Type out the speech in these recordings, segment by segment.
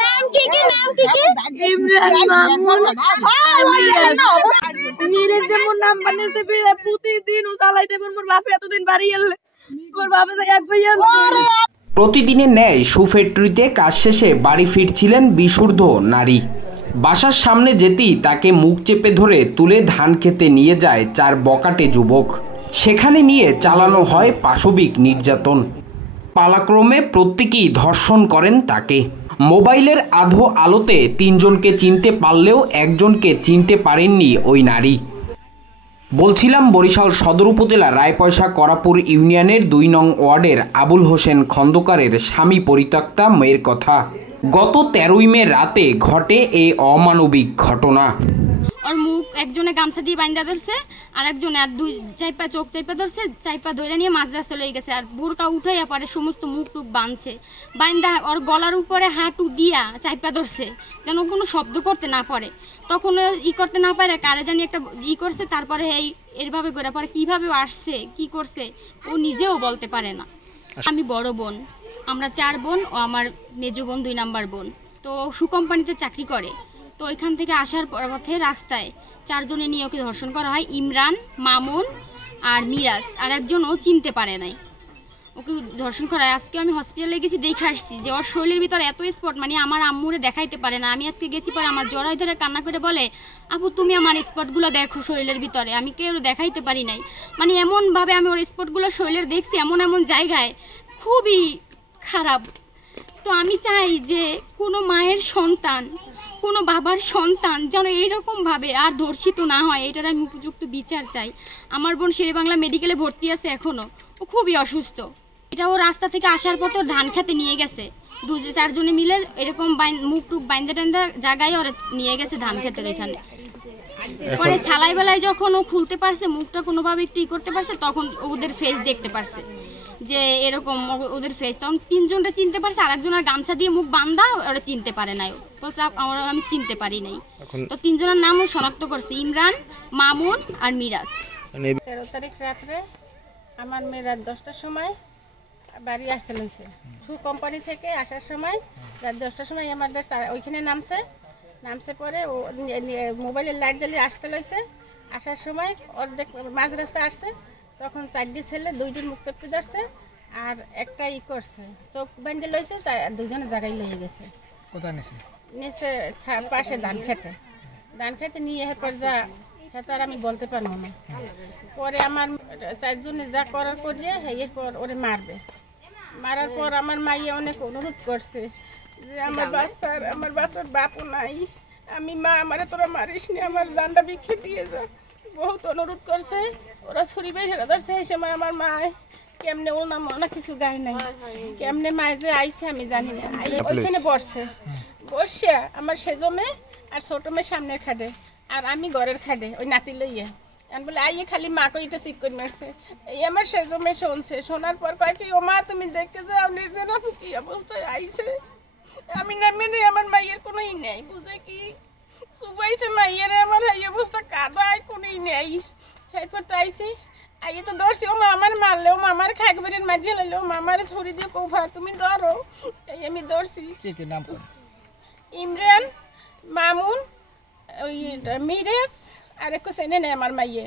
নাম কি ইমরান মামুন মিরের যেমন নাম বানিয়েছে প্রতিদিন উতালাইতে মোর বাপ এতদিন বাড়ি এলে মোর বাপে এক ভাইয়া প্রতিদিনের ন্যায় সুফ্যাক্টরিতে কাজ শেষে বাড়ি ফিরছিলেন বিশুদ্ধ নারী। বাসার সামনে যেতেই তাকে মুখ চেপে ধরে তুলে ধান খেতে নিয়ে যায় 4 বকাটে যুবক। সেখানে নিয়ে চালানো হয় পাশবিক নির্যাতন। পালাক্রমে প্রত্যেকেই ধর্ষণ করেন তাকে। মোবাইলের আধো আলোতে 3 জনকে চিনতে পারলেও একজনকে চিনতে পারেননি ওই নারী। বলছিলাম বরিশাল সদর উপজেলা রায়পয়সা করাপুর ইউনিয়নের 2 নং ওয়ার্ডের আবুল হোসেন খন্দকারের স্বামী পরিত্যক্তা মেয়ের কথা। গত 13ই মে রাতে ঘটে এই অমানবিক ঘটনা। ওর মুখ একজনে গামছা দিয়ে বাইন্দা ধরছে, আর একজনে আর চাইপা চোখ চাইপা ধরছে, চাইপা ধরে নিয়ে মাঝ রাস্তা লয়ে গেছে। আর বোরকা উঠাইয়া পরে সমস্ত মুখ টুক বাঁধছে, বাইন্দা ওর গলার উপরে হাঁটু দিয়া চাইপা ধরছে যেন কোনো শব্দ করতে না পারে। তখন করতে না পারে কারে জানি একটা করছে। তারপরে এরভাবে করে পরে কিভাবে আসছে কি করছে ও নিজেও বলতে পারে না। আমি বড় বোন, আমরা 4 বোন, ও আমার মেজ বোন 2 নাম্বার বোন। তো সু কোম্পানিতে চাকরি করে। তো ওইখান থেকে আসার পথে রাস্তায় 4 জনে নিয়ে ওকে ধর্ষণ করা হয়। ইমরান, মামুন আর মিরাজ, আর একজনও চিনতে পারে নাই। ওকে ধর্ষণ করা হয়। আজকে আমি হসপিটালে গেছি, দেখে আসছি যে ওর শরীরের ভিতরে এত স্পট, মানে আমার আম্মুরে দেখাইতে পারে না। আমি আজকে গেছি পরে আমার জড়াই ধরে কান্না করে বলে, আপু তুমি আমার স্পটগুলো দেখো শরীরের ভিতরে, আমি কেউ দেখাইতে পারি নাই। মানে এমনভাবে আমি ওর স্পটগুলো শরীরের দেখছি, এমন এমন জায়গায়, খুবই খারাপ। তো আমি চাই যে কোনো মায়ের সন্তান, কোনো বাবার সন্তান যেন এইরকম ভাবে আর ধর্ষিত না হয়, এটার আমি উপযুক্ত বিচার চাই। আমার বোন শেরেবাংলা মেডিকেলে ভর্তি আছে এখনো, ও খুবই অসুস্থ। এটা ও রাস্তা থেকে আসার পর ধান খেতে নিয়ে গেছে, 2-4 জনে মিলে এরকম মুখ টুক বাইন্দা টান্দা জায়গায় ওরা নিয়ে গেছে ধান খেতের এখানে। পরে ছালাই বেলায় যখন ও খুলতে পারছে, মুখটা কোনোভাবে একটু করতে পারছে, তখন ওদের ফেস দেখতে পারছে যে এরকম ওদের ফেস। তখন 3 জনটা চিনতে পারছে, আর একজনের গামছা দিয়ে মুখ বান্ধা, ওরা চিনতে পারে নাই। বলছে আমি চিনতে পারি নাই। তো 3 জনের নামও শনাক্ত করছে, ইমরান, মামুন আর মিরাজ। 13 তারিখ রাত্রে আমার মেয়ে রাত 10টার সময় বাড়ি আসতে লাগছে। সু কোম্পানি থেকে আসার সময় রাত 10টার সময় আমাদের ওইখানে নামছে পরে ও মোবাইলের লাইট জ্বালিয়ে আসতে লাগছে। আসার সময় অর্ধেক মাঝ রাস্তা আসছে, তখন 4টি ছেলে 2জন মুখ চেপে ধরছে, আর একটা করছে চোখ বান্ধে লইছে, 2 জনের জায়গায় লইয়ে গেছে। কোথায় নিছে? নিচে পাশে ধান খেতে নিয়ে এরপর যা তার আমি বলতে পারবো না। পরে আমার 4 জনে যা করার করিয়ে এরপর ওরে মারার পর আমার মাইয়া অনেক অনুরোধ করছে যে আমার বাচ্চার বাপও নাই, আমি মা আমারে তোরা মারিস নি, আমার জানটা বিক্ষে দিয়ে যা। বহুত অনুরোধ করছে। ওরা ছুরি বেড়ে ধরছে। এই সময় আমার মায় কেমনে ওনা মনে কিছু গায়ে নাই, কেমনে মায় যে আইছে আমি জানি না। ওইখানে বসে আমার সেজো মেয়ে আর ছোট মেয়ে সামনের খাটে, আর আমি ঘরের খাটে ওই নাতি লইয়া বলে আইয়ে খালি মা কইটা চিক করে মারছে। এই আমার সেজো মেয়ে শুনছে, শোনার পর কয় কি ও মা তুমি দেখতে যাও নির্জনা কি অবস্থায় আইছে। আমি নামে নেই, আমার মাইয়ের কোনো নেই, বুঝে কি সুবাইছে মাইয়ের আমার এই অবস্থা কাদায় কোনোই নেই। এরপর তো আইসি আইয়ে তো ধরছি, ও মামার মারলে, ও মামার খাকবেরের মারিয়ে লাইলে, ও মামার ছড়ি দিয়ে কোভা তুমি ধরো। এই আমি ধরছি। ইমরান, মামুন, ওই মিরাজ আর একটু চেনে নেই আমার মাইয়ে।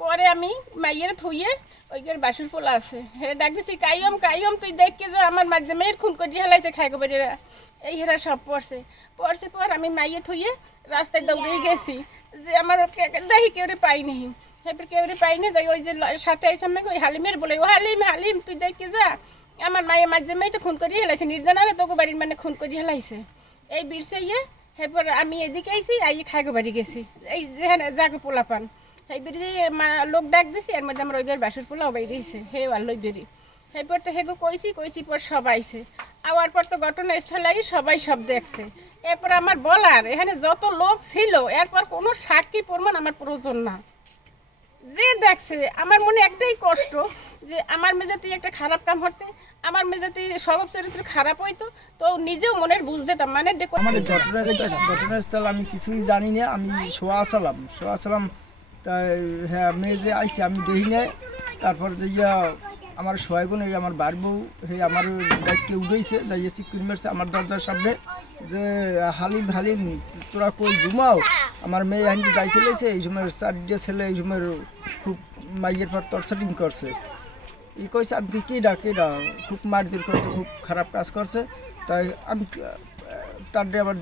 পরে আমি মাইয়ের থুইয়ে ওই বাসুর পোলা আছে হেরা ডাক দিছি, কাইয়ম তুই দেখকে যে আমার মাঝে মেয়ের খুন করে হেলাইছে খাইকবেরেরা। এই হেরা সব পড়ছে পর আমি মাইয়ে থুইয়ে রাস্তায় দৌড়ে গেছি যে আমার দেখি কেউ পাইনি। এরপর কেউ পাইনি, যাই ওই যে সাথে আইসে আমাকে ওই হালিমের বলে, ও হালিম তুই দেখকে যা আমার মায়ের মাঝে মেয়ে তো খুন করিয়ে হেলাইছে, নির্জনারে তোকে বাড়ির মানে খুন করিয়ে হেলাইছে। এই বিরছে এরপর আমি এদিকে আইসি, আইয়ে খাইগো বাড়ি গেছি, এই যেখানে যাকে পোলা পান সেই বেরিয়ে লোক ডাক দিছি। এর মধ্যে আমার ওই বাসুর পোলাও বাইরেছে, হে আর লই বেরি। এরপর তো হেগো কইছি পর সব আইছে। আওয়ার পর তো ঘটনাস্থলে সবাই সব দেখছে। এরপর আমার বলার এখানে যত লোক ছিল, এরপর কোনো সাক্ষী প্রমাণ আমার প্রয়োজন না। যে দেখছে আমার মনে একটাই কষ্ট যে আমার মেজাতে একটা খারাপ কাম হতে, আমার মেজাতে স্বভাব চরিত্র খারাপ হইতো, তো নিজেও মনের বুঝ দিতাম। মানে আমাদের ঘটনাস্থল আমি কিছুই জানি না, আমি শোয়া আসলাম তাই হ্যাঁ মেয়ে যে আইসি আমি দেখি না। তারপর যে আমার সহায়গুণ এই আমার বার বউ এই আমার বাইককে উঠেছে যাইয়ে চিকুন মেরছে আমার দরজার সামনে যে হালিম হালিম তোরা কই ঘুমাও আমার মেয়ে আনতে যাইতে লেছে এই সময় 4টে ছেলে এই সময় খুব মাইয়ের পর টর্চারিং করছে ই কইছে আমি কিডা খুব মারধর করছে খুব খারাপ কাজ করছে তাই আমি তার আবার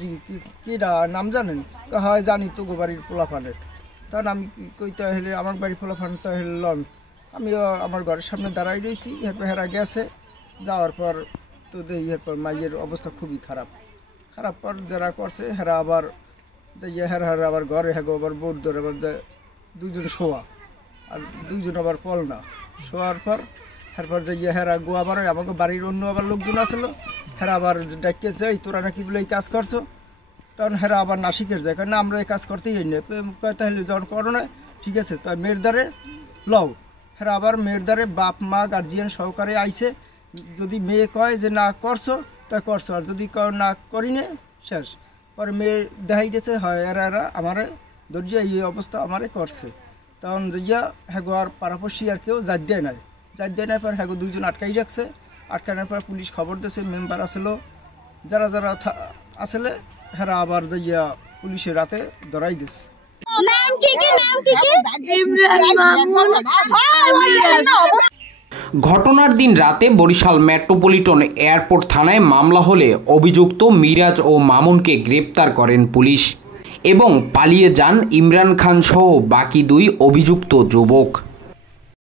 কিডা নাম জানেন হয় জানি তো বাড়ির পোলাফানের তখন আমি কইতে হলে আমার বাড়ির পোলাফান তো হলে লন আমিও আমার ঘরের সামনে দাঁড়াই রয়েছি এরপর হেরা গেছে যাওয়ার পর তো দেখি এরপর মাইয়ের অবস্থা খুবই খারাপ পর যারা করছে হেরা আবার যাইয়া হেরা আবার ঘরে হেগো আবার বোট ধরে আবার যে 2জন শোয়া আর 2জন আবার পল না শোয়ার পর এরপর যাইয়া হেরা গো আবার আমাকে বাড়ির অন্য আবার লোকজন আসলো হেরা আবার ডাকিয়ে যাই তোরা নাকি বলে এই কাজ করছো তখন হেরা আবার নাসিকের যায় কারণ আমরা এই কাজ করতেই যাই না তাহলে যখন করো না ঠিক আছে তাই মেয়ের দ্বারে লও হেরা আবার মেয়ের দ্বারে বাপ মা গার্জিয়ান সহকারে আইছে যদি মেয়ে কয় যে না করছো তা করছো আর যদি না করি নে শেষ পরে মেয়ে দেখাই দিয়েছে হয় এরা আমারে ধৈর্য এই অবস্থা আমারে করছে তখন যাইয়া হ্যাগো আর পাড়াপড়শি আর কেউ জাত দেয় নাই পর হ্যাগো 2জন আটকাই রাখছে আটকানোর পর পুলিশ খবর দিয়েছে মেম্বার আসলো যারা আসলে হেরা আবার যাইয়া পুলিশের রাতে ধরাই দিছে নাম কি ইমরান মামুন ঘটনার দিন রাতে বরিশাল মেট্রোপলিটন এয়ারপোর্ট থানায় মামলা হলে অভিযুক্ত মিরাজ ও মামুনকে গ্রেপ্তার করেন পুলিশ এবং পালিয়ে যান ইমরান খান সহ বাকি 2 অভিযুক্ত যুবক।